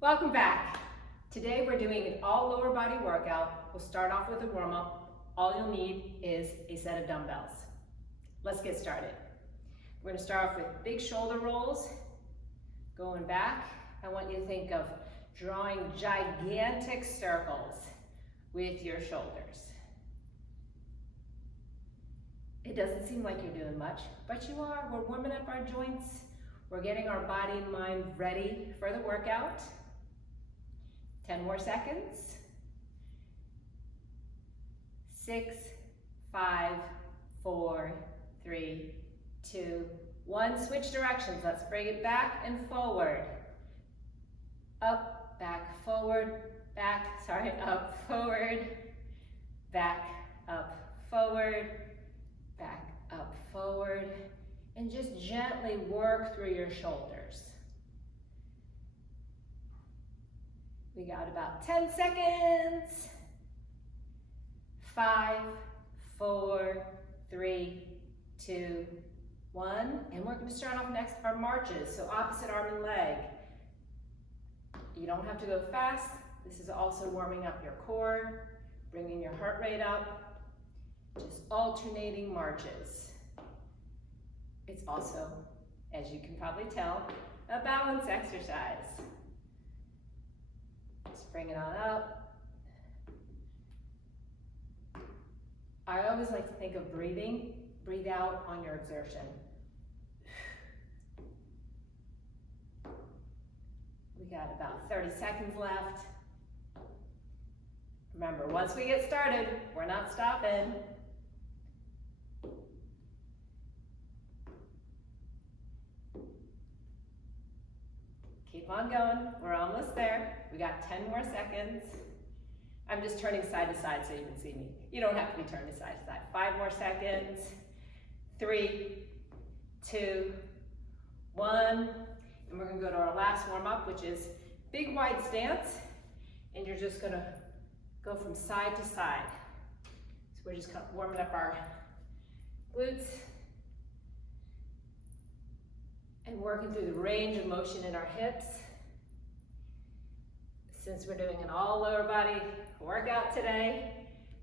Welcome back. Today we're doing an all lower body workout. We'll start off with a warm-up. All you'll need is a set of dumbbells. Let's get started. We're going to start off with big shoulder rolls. Going back, I want you to think of drawing gigantic circles with your shoulders. It doesn't seem like you're doing much, but you are. We're warming up our joints. We're getting our body and mind ready for the workout. 10 more seconds. 6, 5, 4, 3, 2, 1. Switch directions. Let's bring it back and forward. Up, back, forward, back, up, forward, back, up, forward, back, up, forward, and just gently work through your shoulders. We got about 10 seconds. 5, 4, 3, 2, 1. And we're going to start off next our marches. So opposite arm and leg. You don't have to go fast. This is also warming up your core, bringing your heart rate up. Just alternating marches. It's also, as you can probably tell, a balance exercise. Just bring it on up. I always like to think of breathing. Breathe out on your exertion. We got about 30 seconds left. Remember, once we get started, we're not stopping. Keep on going, we're almost there. We got 10 more seconds. I'm just turning side to side so you can see me. You don't have to be turning side to side. 5 more seconds. 3, 2, 1. And we're gonna go to our last warm up, which is big wide stance. And you're just gonna go from side to side. So we're just kind of warming up our glutes and working through the range of motion in our hips. Since we're doing an all lower body workout today,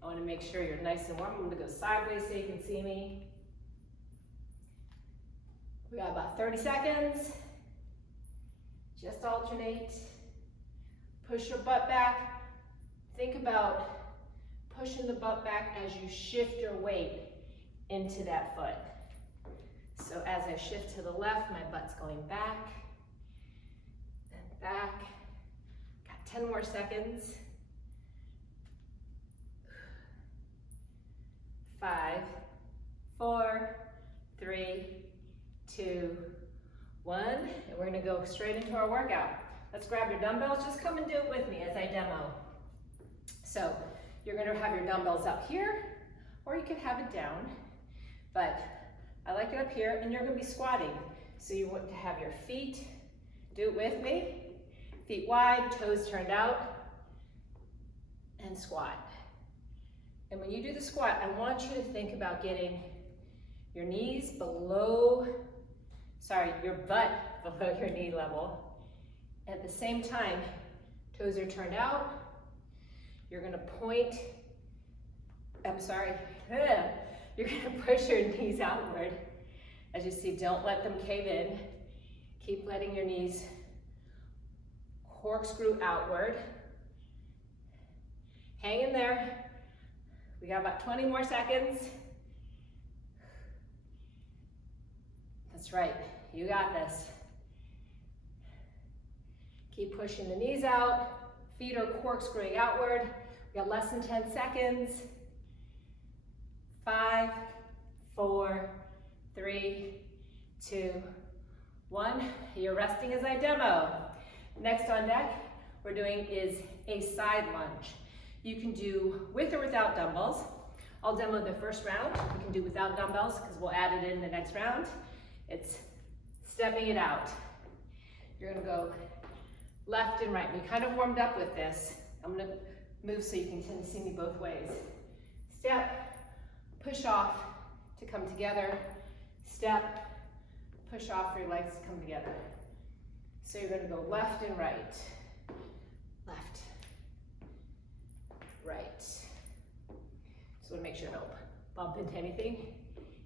I want to make sure you're nice and warm. I'm going to go sideways so you can see me. We got about 30 seconds. Just alternate. Push your butt back. Think about pushing the butt back as you shift your weight into that foot. So as I shift to the left, my butt's going back, then back. Got 10 more seconds. 5, 4, 3, 2, 1. And we're gonna go straight into our workout. Let's grab your dumbbells. Just come and do it with me as I demo. So you're gonna have your dumbbells up here, or you could have it down, but I like it up here, and you're gonna be squatting. So you want to have your feet, do it with me, feet wide, toes turned out, and squat. And when you do the squat, I want you to think about getting your knees below, your butt below your knee level. At the same time, toes are turned out. You're gonna point, you're gonna push your knees outward. As you see, don't let them cave in. Keep letting your knees corkscrew outward. Hang in there. We got about 20 more seconds. That's right, you got this. Keep pushing the knees out. Feet are corkscrewing outward. We got less than 10 seconds. 5, 4, 3, 2, 1. You're resting as I demo. Next on deck, we're doing is a side lunge. You can do with or without dumbbells. I'll demo the first round. You can do without dumbbells because we'll add it in the next round. It's stepping it out. You're gonna go left and right. We kind of warmed up with this. I'm gonna move so you can tend to see me both ways. Step, push off to come together. Step, push off for your legs to come together. So you're gonna go left and right. left, right. Just want to make sure I don't bump into anything.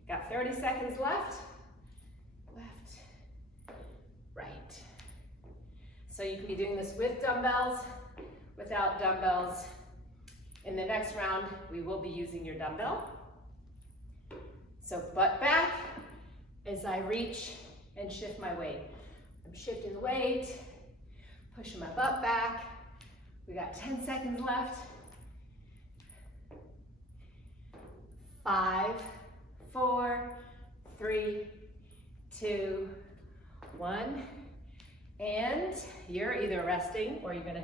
Got 30 seconds left. Left, right. So you can be doing this with dumbbells, without dumbbells. In the next round, we will be using your dumbbell. So butt back as I reach and shift my weight. I'm shifting the weight, pushing my butt back. We got 10 seconds left. 5, 4, 3, 2, 1. And you're either resting or you're gonna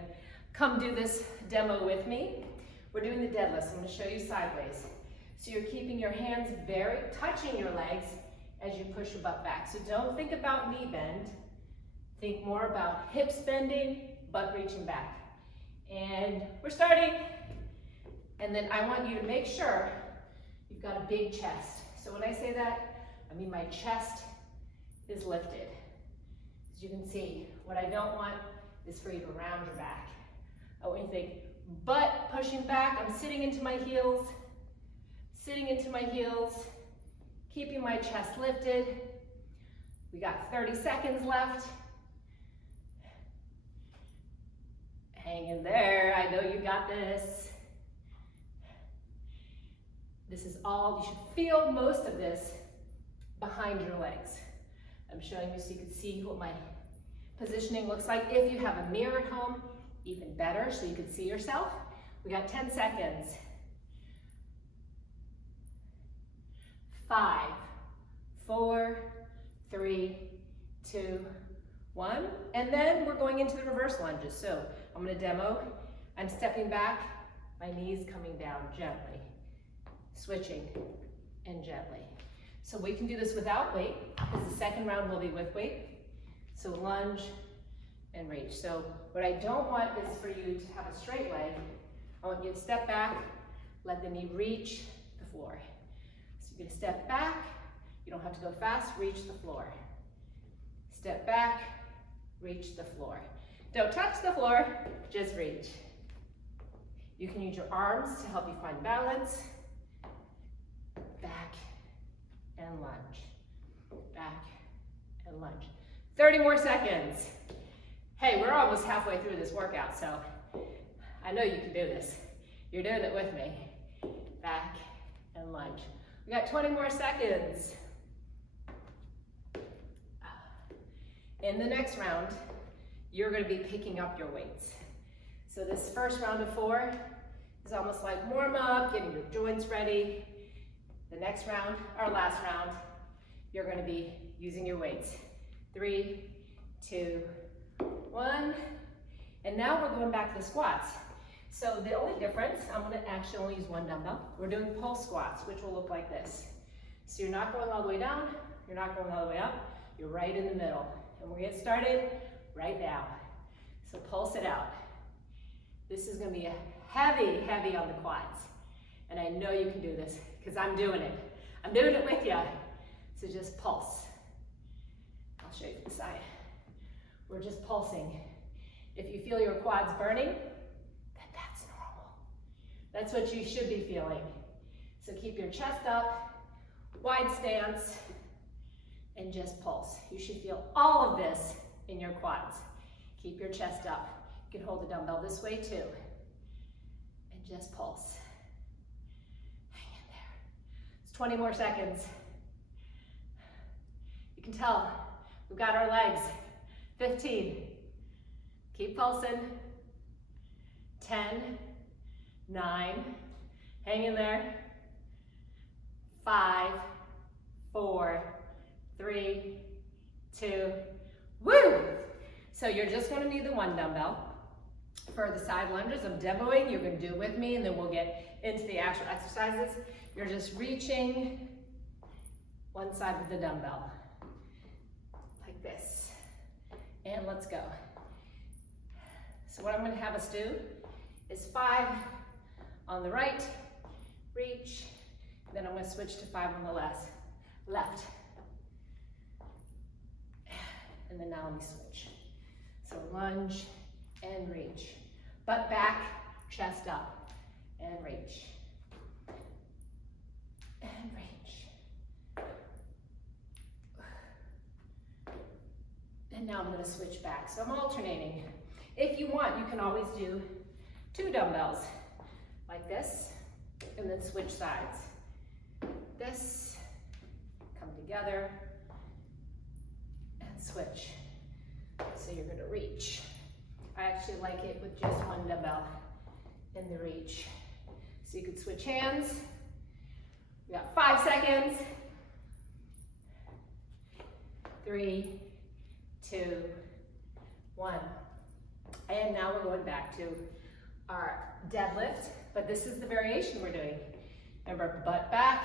come do this demo with me. We're doing the deadlift. I'm gonna show you sideways. So you're keeping your hands touching your legs as you push your butt back. So don't think about knee bend. Think more about hips bending, butt reaching back. And we're starting. And then I want you to make sure you've got a big chest. So when I say that, I mean my chest is lifted. As you can see, what I don't want is for you to round your back. I want you to think, butt pushing back, I'm sitting into my heels, keeping my chest lifted. We got 30 seconds left. Hang in there, I know you got this. This is all, you should feel most of this behind your legs. I'm showing you so you can see what my positioning looks like. If you have a mirror at home, even better, so you can see yourself. We got 10 seconds. 5, 4, 3, 2, 1. And then we're going into the reverse lunges. So I'm gonna demo. I'm stepping back, my knees coming down gently, switching and gently. So we can do this without weight, because the second round will be with weight. So lunge and reach. So what I don't want is for you to have a straight leg. I want you to step back, let the knee reach the floor. So you're gonna step back, you don't have to go fast, reach the floor. Step back, reach the floor. Don't touch the floor, just reach. You can use your arms to help you find balance. Back and lunge, back and lunge. 30 more seconds. Hey, we're almost halfway through this workout, so I know you can do this. You're doing it with me. Back and lunge. We got 20 more seconds. In the next round, you're gonna be picking up your weights. So this first round of 4 is almost like warm up, getting your joints ready. The next round, our last round, you're gonna be using your weights. 3, 2, 1. And now we're going back to the squats. So the only difference, I'm gonna actually only use one dumbbell. We're doing pulse squats, which will look like this. So you're not going all the way down, you're not going all the way up, you're right in the middle. And we'll get started right now. So pulse it out. This is gonna be heavy, heavy on the quads. And I know you can do this, because I'm doing it. I'm doing it with you. So just pulse. I'll show you from the side. We're just pulsing. If you feel your quads burning, then that's normal. That's what you should be feeling. So keep your chest up, wide stance, and just pulse. You should feel all of this in your quads. Keep your chest up. You can hold the dumbbell this way too. And just pulse. Hang in there. It's 20 more seconds. You can tell we've got our legs. 15. Keep pulsing. 10, 9, hang in there. 5, 4, 3, 2, woo! So you're just gonna need the one dumbbell. For the side lunges, I'm demoing, you're gonna do it with me, and then we'll get into the actual exercises. You're just reaching one side with the dumbbell, like this. And let's go. So what I'm gonna have us do is 5 on the right, reach, then I'm gonna switch to 5 on the left. And then now let me switch. So lunge and reach. butt back, chest up, and reach. And reach. And now I'm going to switch back. So I'm alternating. If you want, you can always do 2 dumbbells like this, and then switch sides. This, come together, and switch. So you're going to reach. I actually like it with just 1 dumbbell in the reach. So you could switch hands. We got 5 seconds. 3, 2, 1. And now we're going back to our deadlift, but this is the variation we're doing. Remember, butt back.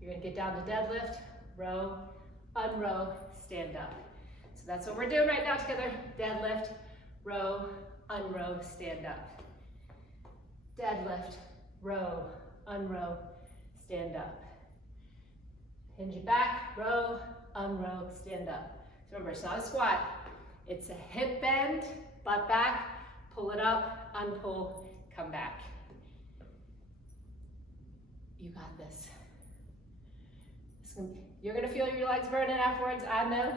You're gonna get down to deadlift, row, unrow, stand up. So that's what we're doing right now together. Deadlift, row, unrow, stand up. Deadlift, row, unrow, stand up. Hinge it back, row, unrow, stand up. So remember, it's not a squat. It's a hip bend, butt back, pull it up, unpull, come back. You got this. You're gonna feel your legs burning afterwards, I know.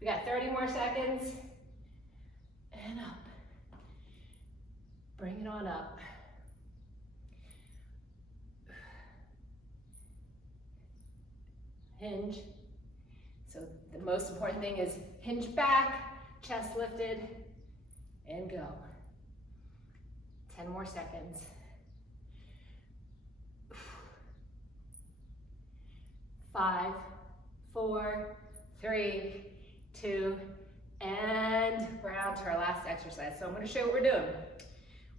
We got 30 more seconds. And up. Bring it on up. Hinge. So the most important thing is hinge back, chest lifted, and go. 10 more seconds. 5, 4, 3, 2, and we're on to our last exercise. So I'm going to show you what we're doing.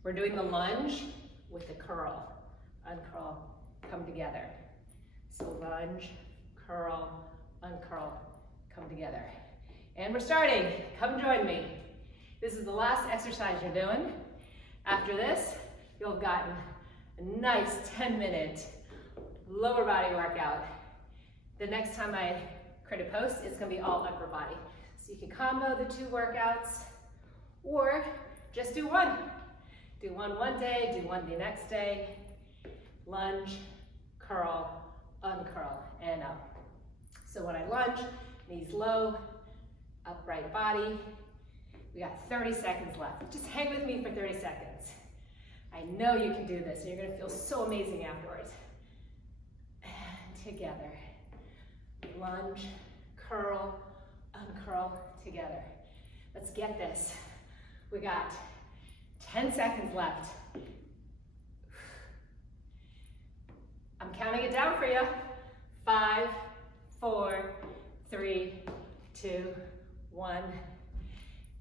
We're doing the lunge with the curl. Uncurl, come together. So lunge, curl, uncurl, come together. And we're starting. Come join me. This is the last exercise you're doing. After this, you'll have gotten a nice 10-minute lower body workout. The next time I create a post, it's going to be all upper body. So you can combo the 2 workouts, or just do one. Do one day, do one the next day. Lunge, curl, uncurl, and up. So when I lunge, knees low, upright body. We got 30 seconds left. Just hang with me for 30 seconds. I know you can do this, and you're going to feel so amazing afterwards. And together. Lunge, curl, uncurl, together. Let's get this. We got 10 seconds left. I'm counting it down for you. 5, 4, 3, 2, 1,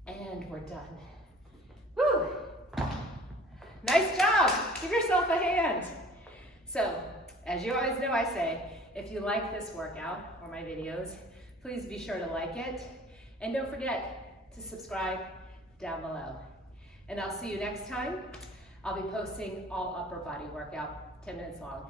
and we're done. Woo! Nice job. Give yourself a hand. So, as you always know, I say, if you like this workout or my videos, please be sure to like it. And don't forget to subscribe down below. And I'll see you next time. I'll be posting all upper body workout, 10 minutes long.